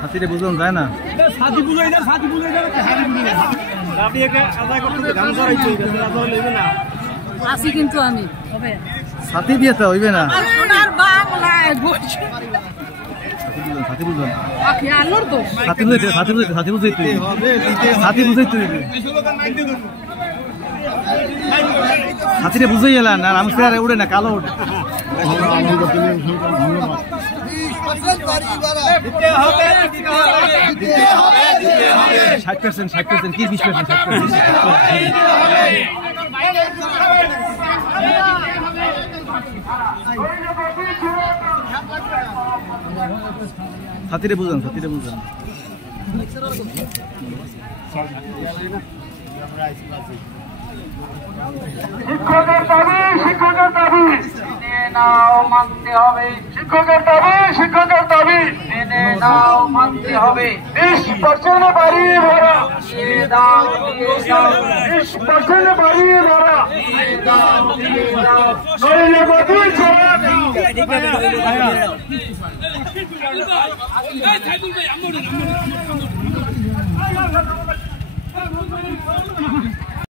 হাতিরে বুঝুন যায় না সাথী বুঝাই না সাথী বুঝাই না সাথী বুঝাই না আপনি একে আদায় করতে গান করাইছে আদায় লইবে না আসি কিন্তু আমি হবে সাথী দিয়ে তো হইবে না সোনার বাংলায় বসে সাথী বুঝুন আখি আলোর দোষ সাথী বুঝাইতে সাথী বুঝাইতে সাথী বুঝাইতে হাতিরে বুঝাই এলেন আর আমি স্যার উড়ে না কালো উঠে 60% কি 20% হাতিরে বুঝান শিক্ষকের দাবি মেনে নাও মানতে হবে শিক্ষকের দাবি মেনে নাও মানতে হবে 20% বাড়িয়ে ভরা 20% বাড়িয়ে ভরা নইলে গতি ছড়া